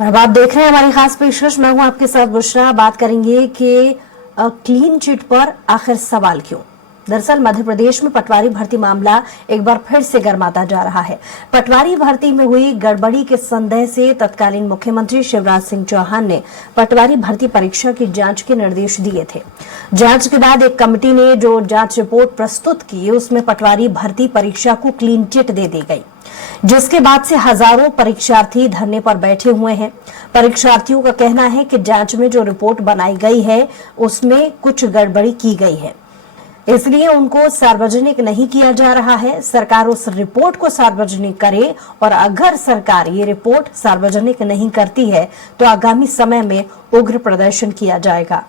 और अब आप देख रहे हैं हमारी खास पेशकश। मैं हूं आपके साथ बुशरा। बात करेंगे कि क्लीन चिट पर आखिर सवाल क्यों। दरअसल मध्य प्रदेश में पटवारी भर्ती मामला एक बार फिर से गर्माता जा रहा है। पटवारी भर्ती में हुई गड़बड़ी के संदेह से तत्कालीन मुख्यमंत्री शिवराज सिंह चौहान ने पटवारी भर्ती परीक्षा की जांच के निर्देश दिए थे। जांच के बाद एक कमेटी ने जो जांच रिपोर्ट प्रस्तुत की, उसमें पटवारी भर्ती परीक्षा को क्लीन चिट दे दी गई, जिसके बाद से हजारों परीक्षार्थी धरने पर बैठे हुए हैं। परीक्षार्थियों का कहना है कि जांच में जो रिपोर्ट बनाई गई है उसमें कुछ गड़बड़ी की गई है, इसलिए उनको सार्वजनिक नहीं किया जा रहा है। सरकार उस रिपोर्ट को सार्वजनिक करे, और अगर सरकार ये रिपोर्ट सार्वजनिक नहीं करती है तो आगामी समय में उग्र प्रदर्शन किया जाएगा।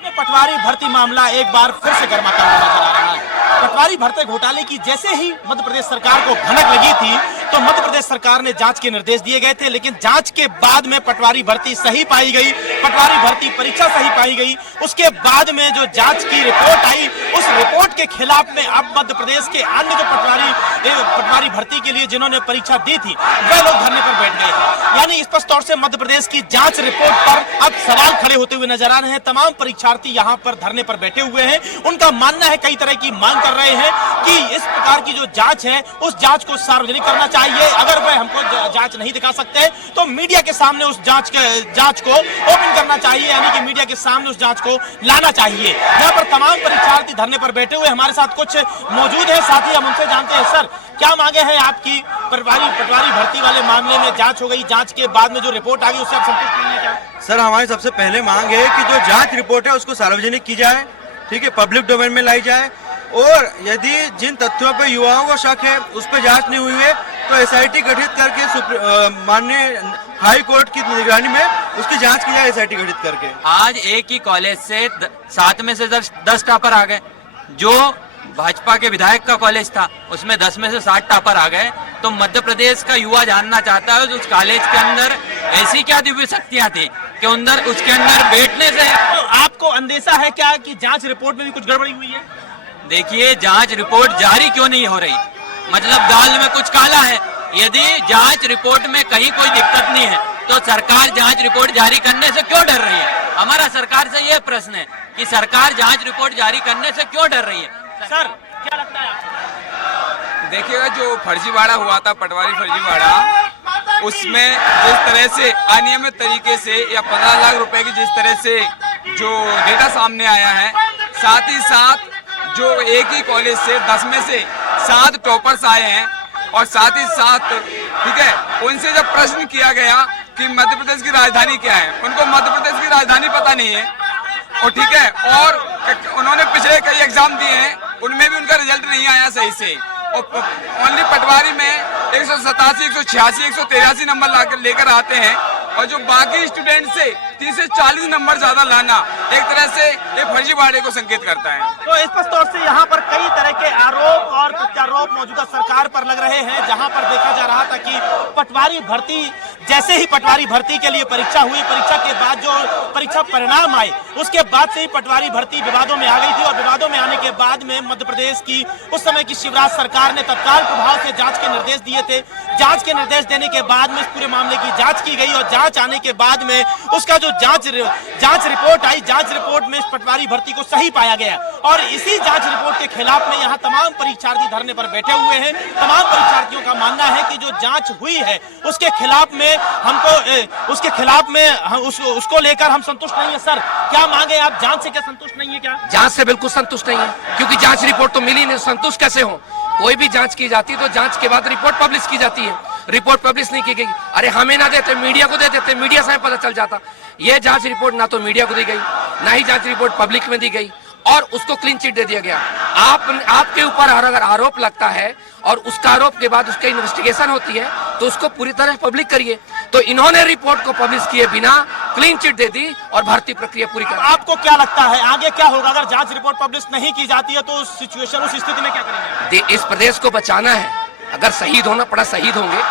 पटवारी भर्ती मामला एक बार फिर से गर्माता हुआ नजर आ रहा है। पटवारी भर्ती घोटाले की जैसे ही मध्य प्रदेश सरकार को भनक लगी थी तो मध्य प्रदेश सरकार ने जांच के निर्देश दिए गए थे, लेकिन जांच के बाद में पटवारी भर्ती सही पाई गई, पटवारी भर्ती परीक्षा सही पाई गई। उसके बाद में जो जांच की रिपोर्ट आई, उस रिपोर्ट के खिलाफ में अब मध्य प्रदेश के अन्य जो पटवारी भर्ती के लिए जिन्होंने परीक्षा दी थी वह लोग धरने पर बैठ गए हैं। यानी स्पष्ट तौर से मध्य प्रदेश की जांच रिपोर्ट पर अब सवाल खड़े होते हुए नजर आ रहे हैं। तमाम परीक्षार्थी यहाँ पर धरने पर बैठे हुए हैं। उनका मानना है, कई तरह की मांग कर रहे हैं कि इस प्रकार की जो जांच है उस जांच को सार्वजनिक करना चाहिए। अगर वह हमको जांच नहीं दिखा सकते तो मीडिया के सामने उस जांच को ओपन करना चाहिए, यानी कि मीडिया के सामने उस जांच को लाना चाहिए। यहाँ पर तमाम परीक्षार्थी धरने पर बैठे हुए हमारे साथ कुछ मौजूद है, साथ ही हम उनसे जानते हैं। सर, क्या मांगे हैं आपकी? पटवारी भर्ती वाले मामले में जांच हो गई, जांच के बाद में जो रिपोर्ट आ गई उससे आप संतुष्ट नहीं है क्या? सर, हमारी सबसे पहले मांग है कि जो जांच रिपोर्ट है उसको सार्वजनिक की जाए, ठीक है, पब्लिक डोमेन में लाई जाए। और यदि जिन तथ्यों पर युवाओं को शक है उस पर जांच नहीं हुई है तो एसआईटी गठित करके माननीय हाई कोर्ट की निगरानी में उसकी जांच की जाए, एसआईटी गठित करके। आज एक ही कॉलेज से 7 में से 10 टॉपर आ गए। जो भाजपा के विधायक का कॉलेज था उसमें 10 में से 7 टॉपर आ गए। तो मध्य प्रदेश का युवा जानना चाहता है उस कॉलेज के अंदर ऐसी क्या दिव्य शक्तियां थी कि उसके अंदर बैठने से। तो आपको अंदेशा है क्या कि जांच रिपोर्ट में भी कुछ गड़बड़ी हुई है? देखिए, जांच रिपोर्ट जारी क्यों नहीं हो रही, मतलब दाल में कुछ काला है। यदि जांच रिपोर्ट में कहीं कोई दिक्कत नहीं है तो सरकार जांच रिपोर्ट जारी करने से क्यों डर रही है? हमारा सरकार से यह प्रश्न है कि सरकार जांच रिपोर्ट जारी करने से क्यों डर रही है? सर, क्या लगता है आपको? देखिएगा, जो फर्जीवाड़ा हुआ था, पटवारी फर्जीवाड़ा, उसमें जिस तरह से अनियमित तरीके से या 15 लाख रुपए की जिस तरह से जो डेटा सामने आया है, साथ ही साथ जो एक ही कॉलेज से 10 में से 7 टॉपर्स आए हैं, और साथ ही साथ, ठीक है, उनसे जब प्रश्न किया गया कि मध्य प्रदेश की राजधानी क्या है, उनको मध्य प्रदेश की राजधानी पता नहीं है, और ठीक है, और उन्होंने पिछले कई एग्जाम दिए हैं, उनमें भी उनका रिजल्ट नहीं आया सही से। और ओनली पटवारी में 187, 186, 183 नंबर लेकर आते हैं, और जो बाकी स्टूडेंट से 30 से 40 नंबर ज्यादा लाना एक तरह से एक फर्जीवाड़े को संकेत करता है। तो स्पष्ट तौर से यहाँ पर कई तरह के आरोप और प्रत्यारोप मौजूदा सरकार पर लग रहे हैं, जहाँ पर देखा जा रहा था कि पटवारी भर्ती, जैसे ही पटवारी भर्ती के लिए परीक्षा हुई, परीक्षा के बाद जो परीक्षा परिणाम आए उसके बाद से ही पटवारी भर्ती विवादों में आ गई थी। और विवादों में आने के बाद में मध्य प्रदेश की उस समय की शिवराज सरकार ने तत्काल प्रभाव से जांच के निर्देश दिए थे। जांच के निर्देश देने के बाद में इस पूरे मामले की जांच की गई, और जांच आने के बाद में उसका जो जांच रिपोर्ट आई, जांच रिपोर्ट में इस पटवारी भर्ती को सही पाया गया। और इसी जांच रिपोर्ट के खिलाफ में यहाँ तमाम परीक्षार्थी धरने पर बैठे हुए हैं। तमाम परीक्षार्थियों का मानना है कि जो जांच हुई है उसके खिलाफ में उसको लेकर हम संतुष्ट नहीं है। सर, क्या मांगे आप? जांच से क्या संतुष्ट नहीं है क्या? जांच से बिल्कुल संतुष्ट नहीं है, क्योंकि जांच रिपोर्ट तो मिली नहीं, संतुष्ट कैसे हो? कोई भी जांच की जाती तो जांच के बाद रिपोर्ट पब्लिश की जाती है, रिपोर्ट पब्लिश नहीं की गई। अरे हमें ना देते, मीडिया को दे देते, मीडिया से पता चल जाता। ये जांच रिपोर्ट ना तो मीडिया को दी गई, ना ही जांच रिपोर्ट पब्लिक में दी गई, और उसको क्लीन चिट दे दिया गया। आपके ऊपर अगर आरोप लगता है और उसका आरोप के बाद उसकी इन्वेस्टिगेशन होती है तो उसको पूरी तरह पब्लिक करिए। तो इन्होंने रिपोर्ट को पब्लिश किए बिना क्लीन चिट दे दी और भर्ती प्रक्रिया पूरी कर। आपको क्या लगता है आगे क्या होगा अगर जांच रिपोर्ट पब्लिश नहीं की जाती है? तो उस सिचुएशन, उस स्थिति में क्या करेंगे? इस प्रदेश को बचाना है, अगर शहीद होना पड़ा शहीद होंगे,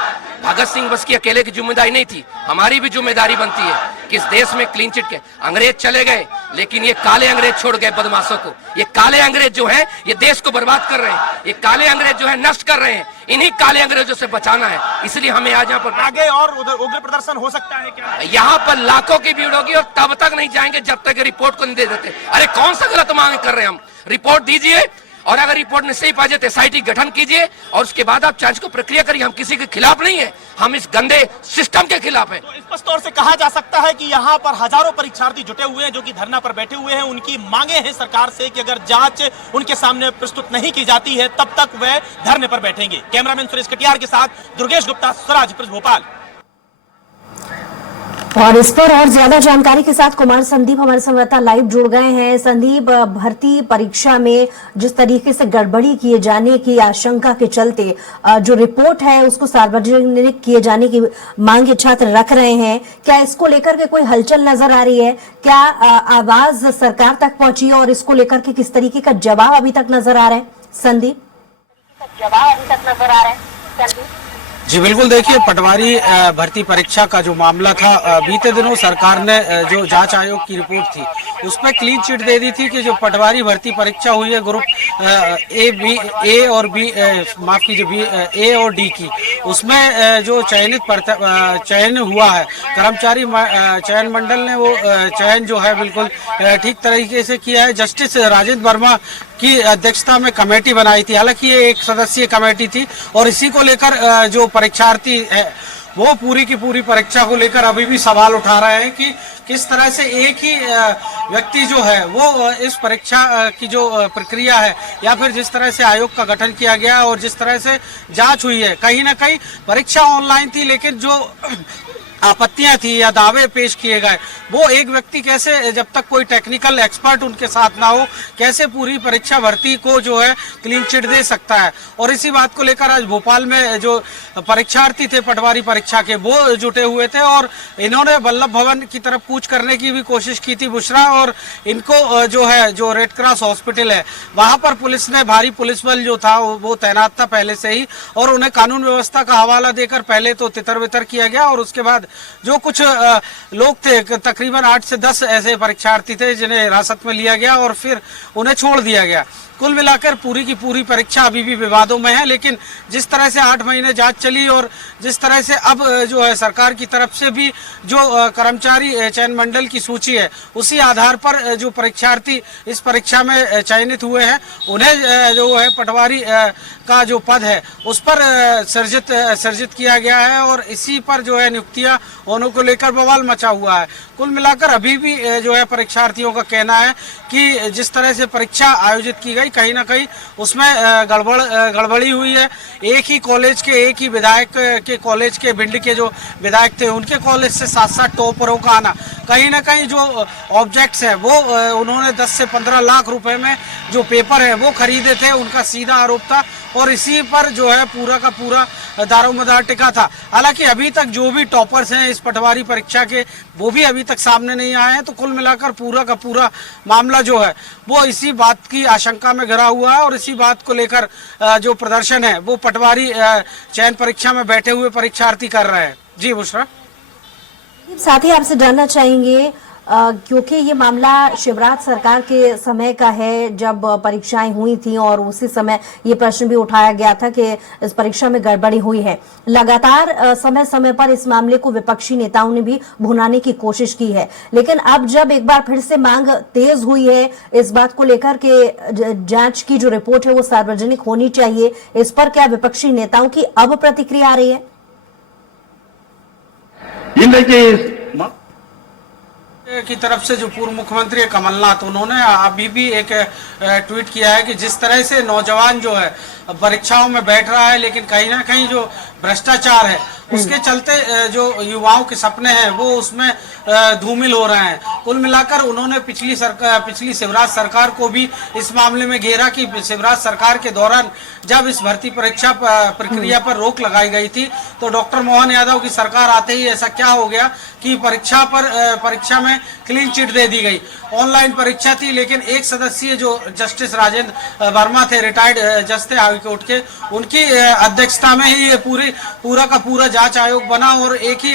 भगत सिंह बस की अकेले की जिम्मेदारी नहीं थी, हमारी भी जिम्मेदारी बनती है कि इस देश में क्लीन चिट के अंग्रेज चले गए, लेकिन ये काले अंग्रेज छोड़ गए बदमाशों को। ये काले अंग्रेज जो है ये देश को बर्बाद कर रहे हैं, ये काले अंग्रेज जो है नष्ट कर रहे हैं। इन्हीं काले अंग्रेजों से बचाना है, इसलिए हमें आज यहाँ पर आगे और उधर उग्र प्रदर्शन हो सकता है क्या? यहाँ पर लाखों की भीड़ होगी और तब तक नहीं जाएंगे जब तक रिपोर्ट को नहीं दे देते। अरे कौन सा गलत मांग कर रहे हैं हम? रिपोर्ट दीजिए, और अगर रिपोर्ट नहीं सही पाए तो एसआईटी गठन कीजिए और उसके बाद आप चार्ज को प्रक्रिया करिए। हम किसी के खिलाफ नहीं है, हम इस गंदे सिस्टम के खिलाफ है। तो स्पष्ट तौर से कहा जा सकता है कि यहाँ पर हजारों परीक्षार्थी जुटे हुए हैं जो कि धरना पर बैठे हुए हैं। उनकी मांगे हैं सरकार से कि अगर जांच उनके सामने प्रस्तुत नहीं की जाती है तब तक वे धरने पर बैठेंगे। कैमरामैन सुरेश कटियार के साथ दुर्गेश गुप्ता, स्वराज प्रेस, भोपाल। और इस पर और ज्यादा जानकारी के साथ कुमार संदीप हमारे संवाददाता लाइव जुड़ गए हैं। संदीप, भर्ती परीक्षा में जिस तरीके से गड़बड़ी किए जाने की आशंका के चलते जो रिपोर्ट है उसको सार्वजनिक किए जाने की मांग छात्र रख रहे हैं, क्या इसको लेकर के कोई हलचल नजर आ रही है? क्या आवाज सरकार तक पहुंची और इसको लेकर के किस तरीके का जवाब अभी तक नजर आ रहा है? संदीप, जी बिल्कुल, देखिए पटवारी भर्ती परीक्षा का जो मामला था, बीते दिनों सरकार ने जो जांच आयोग की रिपोर्ट थी उस पर क्लीन चिट दे दी थी कि जो पटवारी भर्ती परीक्षा हुई है ग्रुप ए और बी, माफ कीजिए बी, ए और डी की, उसमें जो चयन हुआ है कर्मचारी चयन मंडल ने वो चयन जो है बिल्कुल ठीक तरीके से किया है। जस्टिस राजेंद्र वर्मा की अध्यक्षता में कमेटी बनाई थी, हालांकि ये एक सदस्यीय कमेटी थी और इसी को लेकर जो परीक्षार्थी है वो पूरी की पूरी परीक्षा को लेकर अभी भी सवाल उठा रहे हैं कि किस तरह से एक ही व्यक्ति जो है वो इस परीक्षा की जो प्रक्रिया है या फिर जिस तरह से आयोग का गठन किया गया और जिस तरह से जांच हुई है, कहीं ना कहीं परीक्षा ऑनलाइन थी लेकिन जो आपत्तियां थी या दावे पेश किए गए वो एक व्यक्ति कैसे, जब तक कोई टेक्निकल एक्सपर्ट उनके साथ ना हो, कैसे पूरी परीक्षा भर्ती को जो है क्लीन चिट दे सकता है। और इसी बात को लेकर आज भोपाल में जो परीक्षार्थी थे पटवारी परीक्षा के वो जुटे हुए थे और इन्होंने वल्लभ भवन की तरफ कूच करने की भी कोशिश की थी बुशरा, और इनको जो है जो रेड क्रॉस हॉस्पिटल है वहां पर पुलिस ने भारी पुलिस बल जो था वो तैनात था पहले से ही, और उन्हें कानून व्यवस्था का हवाला देकर पहले तो तितर बितर किया गया और उसके बाद जो कुछ लोग थे, तकरीबन 8 से 10 ऐसे परीक्षार्थी थे जिन्हें हिरासत में लिया गया और फिर उन्हें छोड़ दिया गया। कुल मिलाकर पूरी की पूरी परीक्षा अभी भी विवादों में है, लेकिन जिस तरह से 8 महीने जांच चली और जिस तरह से अब जो है सरकार की तरफ से भी जो कर्मचारी चयन मंडल की सूची है उसी आधार पर जो परीक्षार्थी इस परीक्षा में चयनित हुए हैं उन्हें जो है पटवारी का जो पद है उस पर सर्जित किया गया है और इसी पर जो है नियुक्तियां होने को लेकर बवाल मचा हुआ है। कुल मिलाकर अभी भी जो है परीक्षार्थियों का कहना है कि जिस तरह से परीक्षा आयोजित की गई कहीं ना कहीं उसमें गड़बड़ी हुई है। एक ही कॉलेज के, एक ही विधायक के कॉलेज के, भिंड के जो विधायक थे उनके कॉलेज से 7-7 टॉपरों का आना, कहीं ना कहीं जो ऑब्जेक्ट्स है वो उन्होंने 10 से 15 लाख रुपए में जो पेपर है वो खरीदे थे, उनका सीधा आरोप था और इसी पर जो है पूरा का पूरा दारोमदार टिका था। हालांकि अभी तक जो भी टॉपर्स हैं इस पटवारी परीक्षा के वो भी अभी तक सामने नहीं आए हैं, तो कुल मिलाकर पूरा का पूरा मामला जो है वो इसी बात की आशंका में घिरा हुआ है और इसी बात को लेकर जो प्रदर्शन है वो पटवारी चयन परीक्षा में बैठे हुए परीक्षार्थी कर रहे हैं। जी बुशरा, साथ ही आपसे जानना चाहेंगे क्योंकि ये मामला शिवराज सरकार के समय का है जब परीक्षाएं हुई थी और उसी समय ये प्रश्न भी उठाया गया था कि इस परीक्षा में गड़बड़ी हुई है। लगातार समय समय पर इस मामले को विपक्षी नेताओं ने भी भुनाने की कोशिश की है, लेकिन अब जब एक बार फिर से मांग तेज हुई है इस बात को लेकर के जांच की जो रिपोर्ट है वो सार्वजनिक होनी चाहिए, इस पर क्या विपक्षी नेताओं की अब प्रतिक्रिया आ रही है? की तरफ से जो पूर्व मुख्यमंत्री कमलनाथ, उन्होंने अभी भी एक ट्वीट किया है कि जिस तरह से नौजवान जो है परीक्षाओं में बैठ रहा है लेकिन कहीं ना कहीं जो भ्रष्टाचार है उसके चलते जो युवाओं के सपने हैं वो उसमें धूमिल हो रहे हैं। कुल मिलाकर उन्होंने पिछली शिवराज सरकार को भी इस मामले में घेरा कि शिवराज सरकार के दौरान जब इस भर्ती परीक्षा प्रक्रिया पर रोक लगाई गई थी तो डॉक्टर मोहन यादव की सरकार आते ही ऐसा क्या हो गया कि परीक्षा में क्लीन चिट दे दी गई। ऑनलाइन परीक्षा थी लेकिन एक सदस्यीय जो जस्टिस राजेंद्र वर्मा थे, रिटायर्ड जज थे हाई कोर्ट के, उनकी अध्यक्षता में ही ये पूरा का पूरा जांच आयोग बना और एक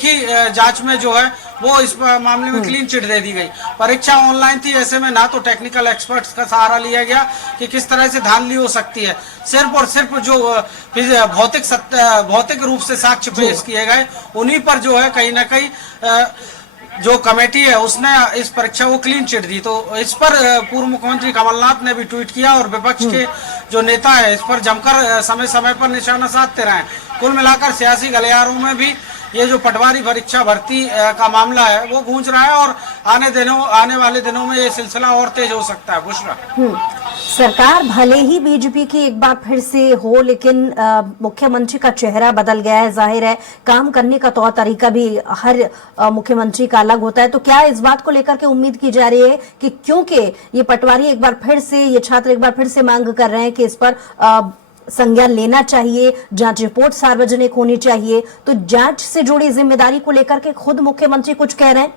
ही जांच में जो है वो इस मामले में क्लीन चिट दे दी गई। परीक्षा ऑनलाइन थी, ऐसे में ना तो टेक्निकल एक्सपर्ट्स का सहारा लिया गया कि किस तरह से धांधली हो सकती है, सिर्फ और सिर्फ जो भौतिक रूप से साक्ष्य पेश किए गए उन्हीं पर जो है कहीं ना कहीं जो कमेटी है उसने इस परीक्षा को क्लीन चिट दी। तो इस पर पूर्व मुख्यमंत्री कमलनाथ ने भी ट्वीट किया और विपक्ष के जो नेता है इस पर जमकर समय समय पर निशाना साधते रहे। कुल मिलाकर सियासी गलियारों में भी ये जो पटवारी परीक्षा भर्ती का मामला है वो गूंज रहा है और आने वाले दिनों में ये सिलसिला और तेज हो सकता है। बुशरा, सरकार भले ही बीजेपी की एक बार फिर से हो, लेकिन मुख्यमंत्री का चेहरा बदल गया है। जाहिर है काम करने का तौर तरीका भी हर मुख्यमंत्री का अलग होता है। तो क्या इस बात को लेकर के उम्मीद की जा रही है कि क्योंकि ये पटवारी एक बार फिर से, ये छात्र एक बार फिर से मांग कर रहे हैं कि इस पर संज्ञान लेना चाहिए, जांच रिपोर्ट सार्वजनिक होनी चाहिए, तो जांच से जुड़ी जिम्मेदारी को लेकर के खुद मुख्यमंत्री कुछ कह रहे हैं?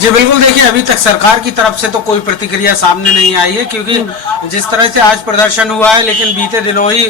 जी बिल्कुल, देखिए अभी तक सरकार की तरफ से तो कोई प्रतिक्रिया सामने नहीं आई है, क्योंकि जिस तरह से आज प्रदर्शन हुआ है, लेकिन बीते दिनों ही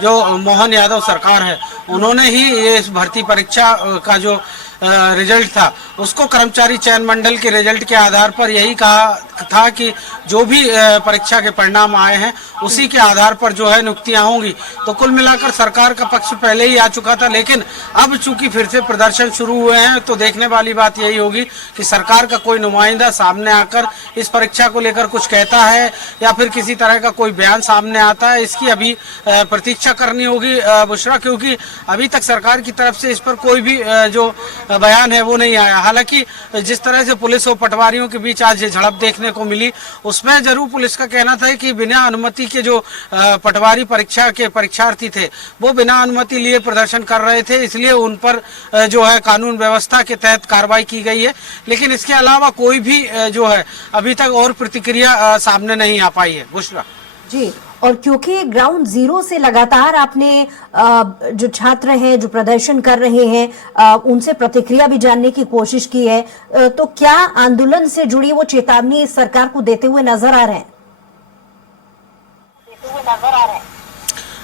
जो मोहन यादव सरकार है उन्होंने ही ये इस भर्ती परीक्षा का जो रिजल्ट था उसको कर्मचारी चयन मंडल के रिजल्ट के आधार पर यही कहा था कि जो भी परीक्षा के परिणाम आए हैं उसी के आधार पर जो है नियुक्तियां होंगी। तो कुल मिलाकर सरकार का पक्ष पहले ही आ चुका था, लेकिन अब चूंकि फिर से प्रदर्शन शुरू हुए हैं तो देखने वाली बात यही होगी कि सरकार का कोई नुमाइंदा सामने आकर इस परीक्षा को लेकर कुछ कहता है या फिर किसी तरह का कोई बयान सामने आता है। इसकी अभी प्रतीक्षा करनी होगी बुशरा, क्योंकि अभी तक सरकार की तरफ से इस पर कोई भी जो बयान है वो नहीं आया। हालांकि जिस तरह से पुलिस और पटवारियों के बीच आज झड़प देखने को मिली उसमें जरूर पुलिस का कहना था कि बिना अनुमति के जो पटवारी परीक्षा के परीक्षार्थी थे वो बिना अनुमति लिए प्रदर्शन कर रहे थे, इसलिए उन पर जो है कानून व्यवस्था के तहत कार्रवाई की गई है। लेकिन इसके अलावा कोई भी जो है अभी तक और प्रतिक्रिया सामने नहीं आ पाई है। बुशरा जी, और क्योंकि ग्राउंड जीरो से लगातार आपने जो छात्र हैं जो प्रदर्शन कर रहे हैं उनसे प्रतिक्रिया भी जानने की कोशिश की है, तो क्या आंदोलन से जुड़ी वो चेतावनी सरकार को देते हुए नजर आ रहे हैं?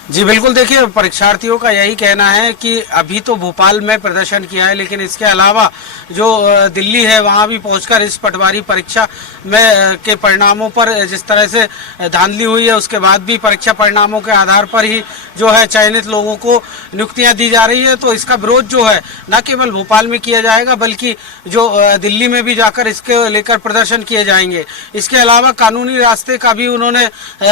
जी बिल्कुल, देखिए परीक्षार्थियों का यही कहना है कि अभी तो भोपाल में प्रदर्शन किया है, लेकिन इसके अलावा जो दिल्ली है वहां भी पहुंचकर इस पटवारी परीक्षा में के परिणामों पर जिस तरह से धांधली हुई है उसके बाद भी परीक्षा परिणामों के आधार पर ही जो है चयनित लोगों को नियुक्तियां दी जा रही है। तो इसका विरोध जो है न केवल भोपाल में किया जाएगा बल्कि जो दिल्ली में भी जाकर इसके लेकर प्रदर्शन किए जाएंगे। इसके अलावा कानूनी रास्ते का भी उन्होंने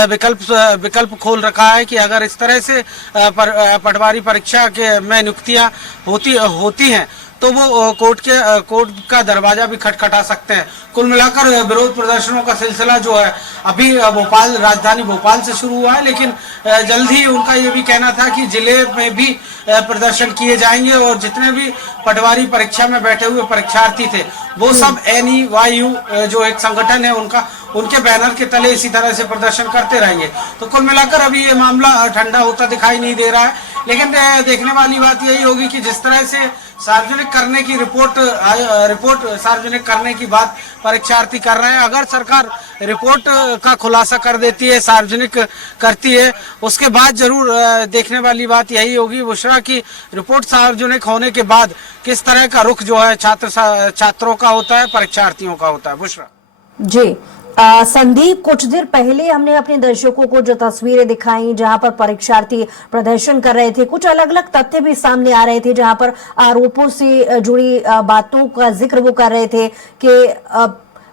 विकल्प खोल रखा है कि अगर इस तरह से पटवारी परीक्षा के में नियुक्तियां होती हैं तो वो कोर्ट का दरवाजा भी खटखटा सकते हैं। कुल मिलाकर विरोध प्रदर्शनों का सिलसिला जो है अभी राजधानी भोपाल से शुरू हुआ है, लेकिन जल्द ही उनका ये भी कहना था कि जिले में भी प्रदर्शन किए जाएंगे और जितने भी पटवारी परीक्षा में बैठे हुए परीक्षार्थी थे वो सब NEYU जो एक संगठन है उनके बैनर के तले इसी तरह से प्रदर्शन करते रहेंगे। तो कुल मिलाकर अभी ये मामला ठंडा होता दिखाई नहीं दे रहा है, लेकिन देखने वाली बात यही होगी कि जिस तरह से सार्वजनिक करने की रिपोर्ट सार्वजनिक करने की बात परीक्षार्थी कर रहे हैं, अगर सरकार रिपोर्ट का खुलासा कर देती है, सार्वजनिक करती है, उसके बाद जरूर देखने वाली बात यही होगी बुशरा की रिपोर्ट सार्वजनिक होने के बाद किस तरह का रुख जो है छात्रों का होता है, परीक्षार्थियों का होता है। बुशरा जी, संदीप, कुछ देर पहले हमने अपने दर्शकों को जो तस्वीरें दिखाई जहां पर परीक्षार्थी प्रदर्शन कर रहे थे, कुछ अलग अलग तथ्य भी सामने आ रहे थे जहां पर आरोपों से जुड़ी बातों का जिक्र वो कर रहे थे कि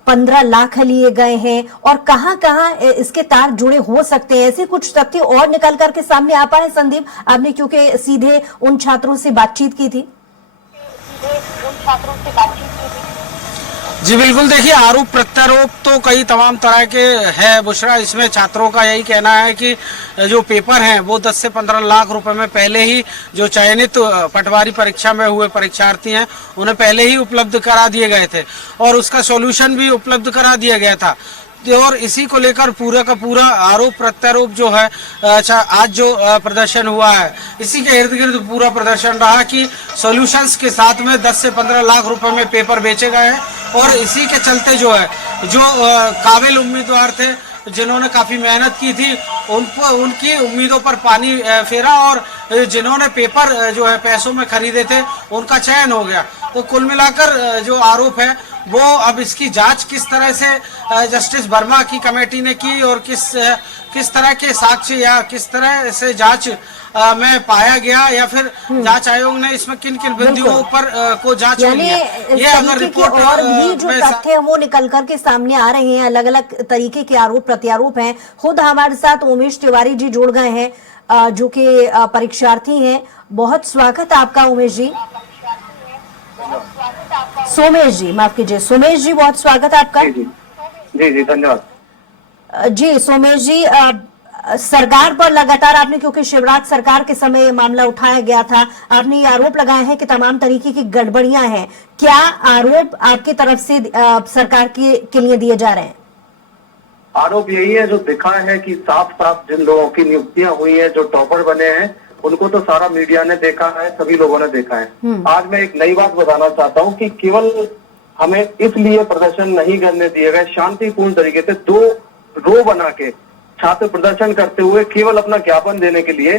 15 लाख लिए गए हैं और कहां कहां इसके तार जुड़े हो सकते हैं। ऐसे कुछ तथ्य और निकल करके सामने आ पाए संदीप? आपने क्योंकि सीधे उन छात्रों से बातचीत की थी। जी बिल्कुल, देखिए आरोप प्रत्यारोप तो कई तमाम तरह के है बुशरा। इसमें छात्रों का यही कहना है कि जो पेपर हैं वो 10 से 15 लाख रुपए में पहले ही जो चयनित पटवारी परीक्षा में हुए परीक्षार्थी हैं उन्हें पहले ही उपलब्ध करा दिए गए थे और उसका सॉल्यूशन भी उपलब्ध करा दिया गया था। और इसी को लेकर पूरा का पूरा आरोप प्रत्यारोप जो है आज जो प्रदर्शन हुआ है इसी के इर्द गिर्द पूरा प्रदर्शन रहा कि सॉल्यूशंस के साथ में 10 से 15 लाख रुपए में पेपर बेचे गए हैं और इसी के चलते जो है जो काबिल उम्मीदवार थे जिन्होंने काफी मेहनत की थी उनकी उम्मीदों पर पानी फेरा और जिन्होंने पेपर जो है पैसों में खरीदे थे उनका चयन हो गया। तो कुल मिलाकर जो आरोप है वो अब इसकी जांच किस तरह से जस्टिस वर्मा की कमेटी ने की और किस तरह के साक्ष्य या किस तरह से जांच में पाया गया या फिर जांच आयोग ने इसमें किन किन बिंदुओं पर को जांच की है, ये अगर रिपोर्ट और भी जो तथ्य वो निकल कर के सामने आ रहे हैं, अलग अलग तरीके के आरोप प्रत्यारोप हैं। खुद हमारे साथ उमेश तिवारी जी जुड़ गए हैं जो कि परीक्षार्थी हैं। बहुत स्वागत है आपका उमेश जी। सोमेश जी, माफ कीजिए, सोमेश जी बहुत स्वागत है आपका। जी धन्यवाद। जी सोमेश जी, सरकार पर लगातार आपने, क्योंकि शिवराज सरकार के समय ये मामला उठाया गया था, आपने ये आरोप लगाए हैं कि तमाम तरीके की गड़बड़ियां हैं। क्या आरोप आपकी तरफ से सरकार के लिए दिए जा रहे हैं? आरोप यही है जो दिखा है कि साफ साफ जिन लोगों की नियुक्तियां हुई है, जो टॉपर बने हैं, उनको तो सारा मीडिया ने देखा है, सभी लोगों ने देखा है। आज मैं एक नई बात बताना चाहता हूं कि केवल हमें इसलिए प्रदर्शन नहीं करने दिए गए, शांतिपूर्ण तरीके से 2 रो बना के छात्र प्रदर्शन करते हुए केवल अपना ज्ञापन देने के लिए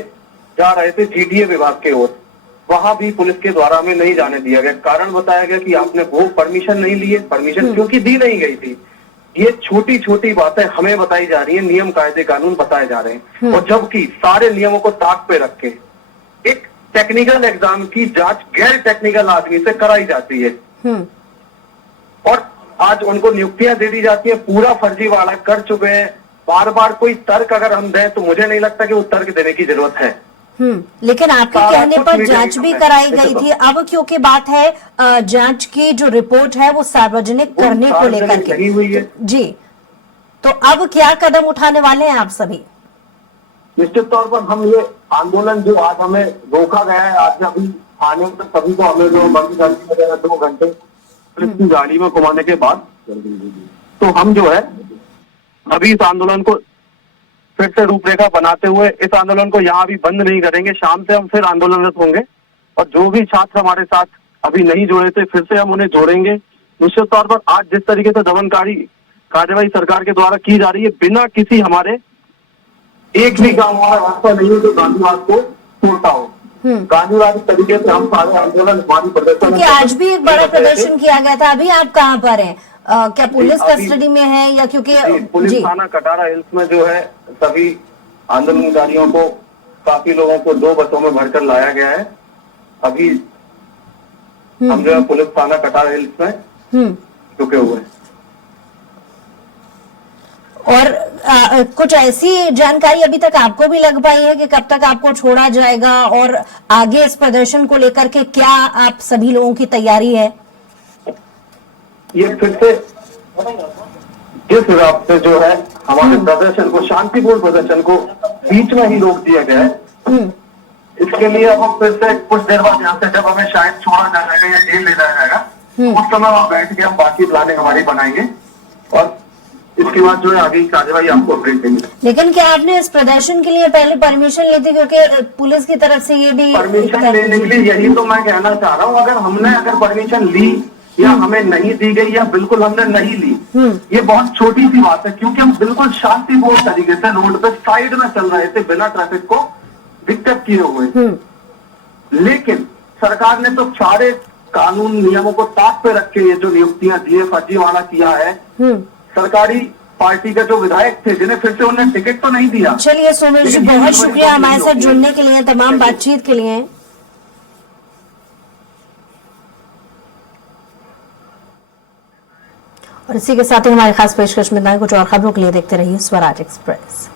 जा रहे थे जीडीए विभाग की ओर। वहां भी पुलिस के द्वारा हमें नहीं जाने दिया गया। कारण बताया गया कि आपने वो परमिशन नहीं ली है। परमिशन क्योंकि दी नहीं गई थी। ये छोटी छोटी बातें हमें बताई जा रही है, नियम कायदे कानून बताए जा रहे हैं, और जबकि सारे नियमों को ताक पे रख के एक टेक्निकल एग्जाम की जांच गैर टेक्निकल आदमी से कराई जाती है और आज उनको नियुक्तियां दे दी जाती है। पूरा फर्जीवाड़ा कर चुके हैं। बार बार कोई तर्क अगर हम दें तो मुझे नहीं लगता कि वो तर्क देने की जरूरत है। लेकिन आपके कहने पर जांच भी कराई गई थी। अब क्योंकि बात है जांच की जो रिपोर्ट है वो सार्वजनिक करने को लेकर के हुई है जी, तो अब क्या कदम उठाने वाले हैं आप सभी? निश्चित तौर पर हम ये आंदोलन जो आज हमें रोका गया है, आज अभी आने तक सभी को हमें जो बंद कर दिया गया 2 घंटे पुलिस की गाड़ी में घुमाने के बाद, तो हम जो है अभी इस आंदोलन को फिर से रूपरेखा बनाते हुए इस आंदोलन को यहाँ भी बंद नहीं करेंगे। शाम से हम फिर आंदोलनरत होंगे और जो भी छात्र हमारे साथ अभी नहीं जुड़े थे फिर से हम उन्हें जोड़ेंगे। निश्चित तौर पर आज जिस तरीके से दमनकारी कार्यवाही सरकार के द्वारा की जा रही है, बिना किसी हमारे एक भी गाँव वाला रास्ता नहीं है जो गांधीवाद को तोड़ता हो। गांधीवादी तरीके से हम सारे आंदोलन हमारी प्रदर्शन, क्योंकि आज भी एक बड़ा प्रदर्शन किया गया था। अभी आप कहाँ पर हैं? क्या पुलिस कस्टडी में है या क्योंकि पुलिस थाना कटारा हिल्स में जो है सभी आंदोलनकारियों को, काफी लोगों को 2 बसों में भरकर लाया गया है। अभी हम जो है पुलिस थाना कटारा हिल्स में रुके हुए हैं। और कुछ ऐसी जानकारी अभी तक आपको भी लग पाई है कि कब तक आपको छोड़ा जाएगा और आगे इस प्रदर्शन को लेकर के क्या आप सभी लोगों की तैयारी है? ये फिर से जिस हिसाब से जो है हमारे प्रदर्शन को, शांतिपूर्ण प्रदर्शन को बीच में ही रोक दिया गया है, इसके लिए अब हम फिर से कुछ देर बाद यहाँ से जब हमें शायद छोड़ा जाएगा या जेल ले जाया जाएगा, उस समय वहां बैठ के हम बाकी प्लानिंग हमारी बनाएंगे और इसके बाद जो है आगे की कार्यवाही आपको अपडेट देंगे। लेकिन क्या आपने इस प्रदर्शन के लिए पहले परमिशन ली थी? क्योंकि पुलिस की तरफ से ये भी परमिशन लेने के लिए, यही तो मैं कहना चाह रहा हूँ, अगर परमिशन ली या हमें नहीं दी गई या बिल्कुल हमने नहीं ली, ये बहुत छोटी सी बात है, क्योंकि हम बिल्कुल शांतिपूर्ण तरीके से रोड पे साइड में चल रहे थे बिना ट्रैफिक को दिक्कत किए हुए। लेकिन सरकार ने तो सारे कानून नियमों को ताक पे रख के ये जो नियुक्तियां दिए, फर्जीवाड़ा किया है। सरकारी पार्टी के जो विधायक थे जिन्हें फिर से उन्हें टिकट तो नहीं दिया। चलिए सोमेश जी, बहुत शुक्रिया हमारे साथ जुड़ने के लिए, तमाम बातचीत के लिए। और इसी के साथ ही हमारे खास पेशकश में कुछ और खबरों के लिए देखते रहिए स्वराज एक्सप्रेस।